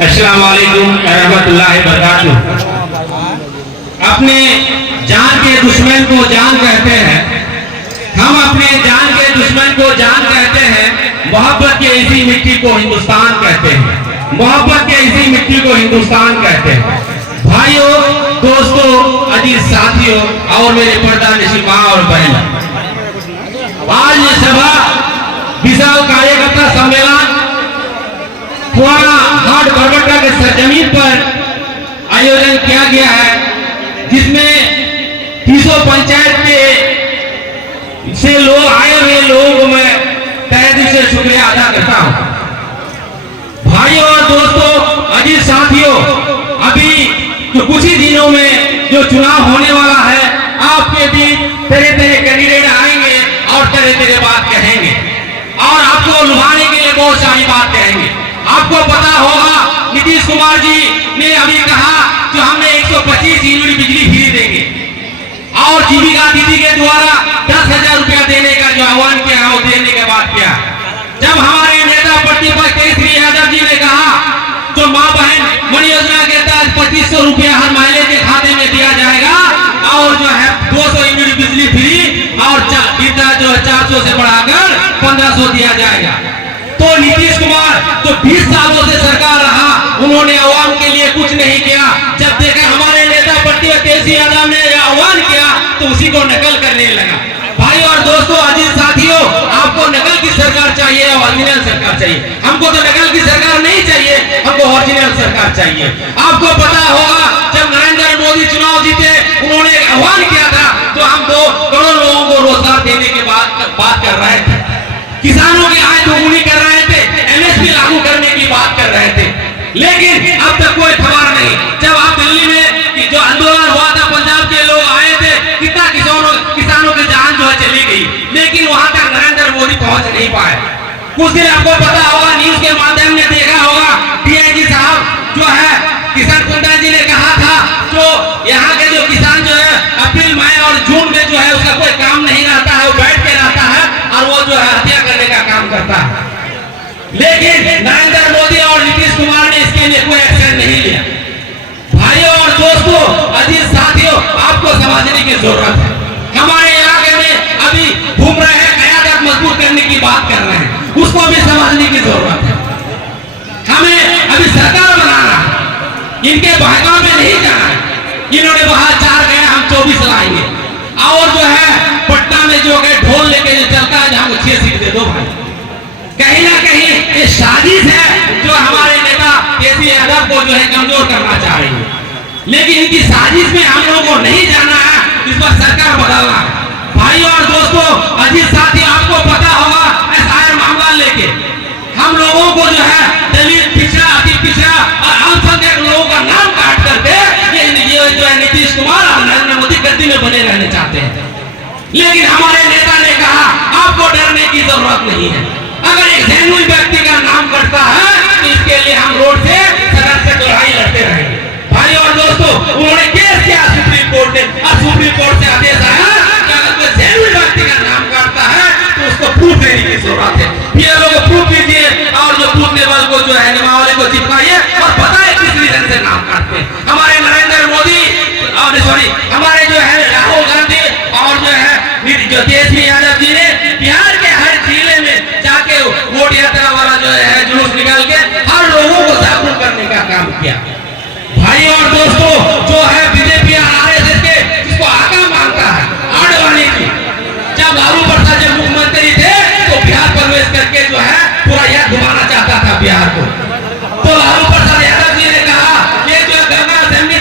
अस्सलाम वालेकुम रहमतुल्लाहि बरकातुहू। अपने जान के दुश्मन को जान कहते हैं, हम अपने जान के दुश्मन को जान कहते हैं। मोहब्बत के इसी मिट्टी को हिंदुस्तान कहते हैं, मोहब्बत के इसी मिट्टी को हिंदुस्तान कहते हैं। भाइयों, दोस्तों, अजीज साथियों और मेरे पर्दा नशीं माँ और बहन, आज ये सभा विशाल कार्यकर्ता सम्मेलन पुराना हाट बरबट्टा के सरजमीन पर आयोजन किया गया है, जिसमें 300 पंचायत के से लोग आए हुए लोगों को मैं तहे दिल से शुक्रिया अदा करता हूं। भाइयों और दोस्तों, अजीज साथियों, अभी जो कुछ ही दिनों में जो चुनाव होने वाला है, आपके बीच तरह तरह कैंडिडेट आएंगे और तरह तरह बात कहेंगे और आपको लुभाने के लिए बहुत सारी बात कहेंगे। आपको पता होगा नीतीश कुमार जी ने अभी कहा जो हमने 125 यूनिट बिजली फ्री देंगे और जीविका दीदी के द्वारा 10,000 रुपया देने का जो आह्वान किया वो देने के बाद किया। जब हमारे नेता प्रतिपक्ष केसरी यादव जी ने कहा जो माँ बहन मनी योजना के तहत 2500 रुपया हर महिला के खाते में दिया जाएगा और जो है 200 यूनिट बिजली फ्री और जो है 400 से बढ़ाकर 1500 दिया जाएगा। तो नीतीश कुमार जो 20 सालों से सरकार रहा, उन्होंने आवाम के लिए कुछ नहीं किया। जब देखा हमारे नेता प्रतिपक्ष केसरी यादव ने आह्वान किया तो उसी को नकल करने लगा। भाई और दोस्तों, अजीज साथियों, आपको नकल की सरकार चाहिए और ओरिजिनल सरकार चाहिए। हमको तो नकल की सरकार नहीं चाहिए, हमको ओरिजिनल सरकार चाहिए। आपको पता होगा जब नरेंद्र मोदी चुनाव जीते, उन्होंने आह्वान किया था तो हम 2 करोड़ लोगों को रोजगार देने के बात कर रहे थे, किसानों की आय दोगुनी कर रहे थे, एमएसपी लागू करने की बात कर रहे थे, लेकिन अब तक कोई खबर नहीं। जब आप दिल्ली में जो आंदोलन हुआ था, पंजाब के लोग आए थे, कितना किसानों की जान जो है चली गई, लेकिन वहां तक नरेंद्र मोदी पहुंच नहीं पाए। कुछ दिन आपको पता होगा, न्यूज के माध्यम में देखा होगा, डीआईजी साहब जो है किसान कुंदन जी ने कहा था जो यहाँ के जो किसान जो है अप्रैल मई और जून में जो है उसका कोई काम नहीं रहता है, वो बैठ के रहता है और वो जो है हत्या करने का काम करता है। लेकिन नरेंद्र मोदी और नीतीश कुमार ने इसके लिए कोई एक्शन नहीं लिया। भाइयों और दोस्तों, अजीज साथियों, आपको समझने की जरूरत है। हमारे इलाके में अभी घूम रहे हैं, कयादत मजबूत करने की बात कर रहे हैं, उसको भी समझने की जरूरत है। हमें अभी सरकार बनाना है, इनके बहकाव में नहीं जाना है। इन्होंने बाहर 4 गए, हम 24 लाएंगे और जो है पटना में जो है ढोल लेके जो चलता है हमको 6 सीट दे दो। भाई कहीं ना कहीं ये साजिश है जो हमारे नेता केसरी यादव को जो है कमजोर करना चाह रही है, लेकिन इनकी साजिश में हम लोगों को नहीं जाना है, इस पर सरकार बदलना है। भाइयों और दोस्तों, अजीज साथी, आपको पता होगा एसआईआर मामला लेके हम लोगों को जो है दलित, पिछड़ा, अति पिछड़ा और अल्पसंख्यक लोगों का नाम काट करके ये जो है नीतीश कुमार और नरेंद्र मोदी गद्दी में बने रहने चाहते हैं। लेकिन हमारे नेता ने कहा आपको डरने की जरूरत नहीं है। अगर एक जेन्युइन व्यक्ति का नाम करता है तो इसके लिए हम रोड से सदन से लड़ाई लड़ते रहेंगे। भाई और दोस्तों, उन्होंने केस किया सुप्रीम कोर्ट ने और सुप्रीम कोर्ट से आदेश आया कि अगर कोई जेन्युइन व्यक्ति का नाम करता है तो उसको प्रूफ देने की जरूरत है। ये लोग प्रूफ दीजिए और जो प्रूफ टेबल को जो है नियमावली को चिपकाइए और बताइए किस रीजन से नाम काटते हैं। हमारे नरेंद्र मोदी और हमारे जो है राहुल गांधी और जो है जो केसरी यादव जी ने बिहार के हर जिले में जाके वोट यात्रा वाला जो है जुलूस निकाल के हर लोगों को जागरूक करने का काम किया। भाई और दोस्तों, जो है बीजेपी और आरएसएस के जिसको आका मानता है, आडवाणी जी जब लालू प्रसाद जब मुख्यमंत्री थे तो बिहार प्रवेश करके जो है पूरा यह घुमाना चाहता था बिहार को, तो लालू प्रसाद यादव जी ने कहा ये जो गंगा असेंबली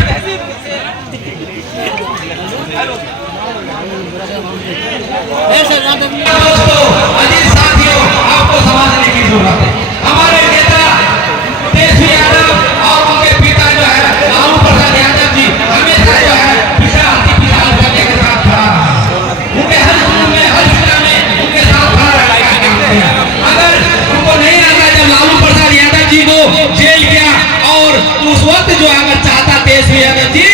दोस्तों, अजीज साथियों, आपको समझने की जरूरत है। हमारे नेता केसरी यादव और उनके पिता जो है लालू प्रसाद यादव जी हमेशा जो है पिछड़ा के साथ खड़ा रहा, उनके हर जुलूम में हर फिक्र में उनके साथ खड़ा रहा। अगर उनको नहीं लगता जब लालू प्रसाद यादव जी को जेल किया और उस वक्त जो अगर चाहता केसरी यादव जी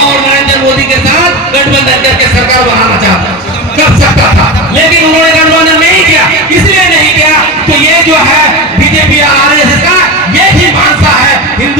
और नरेंद्र मोदी के साथ गठबंधन करके सरकार बनाना चाहता कर सकता था, लेकिन उन्होंने गठबंधन नहीं किया। इसलिए नहीं किया तो ये जो है बीजेपी और आरएसएस का ये भी मानसा है हिंदू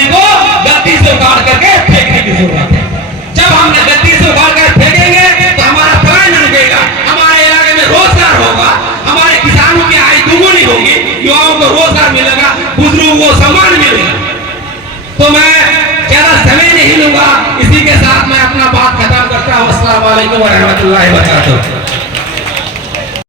गद्दी को गद्दी से उखाड़ करके फेंकने की जरूरत है। जब हमने गद्दी से उखाड़ कर फेंकेंगे तो हमारा पलायन रुकेगा, हमारे इलाके में रोजगार होगा, हमारे किसानों की आय दुगुनी होगी, युवाओं को रोजगार मिलेगा, बुजुर्गों को सम्मान मिलेगा। तो मैं ज्यादा समय नहीं लूंगा, इसी के साथ मैं अपना बात खत्म करता हूँ। अस्सलाम वालेकुम व रहमतुल्लाहि व बरकातहू।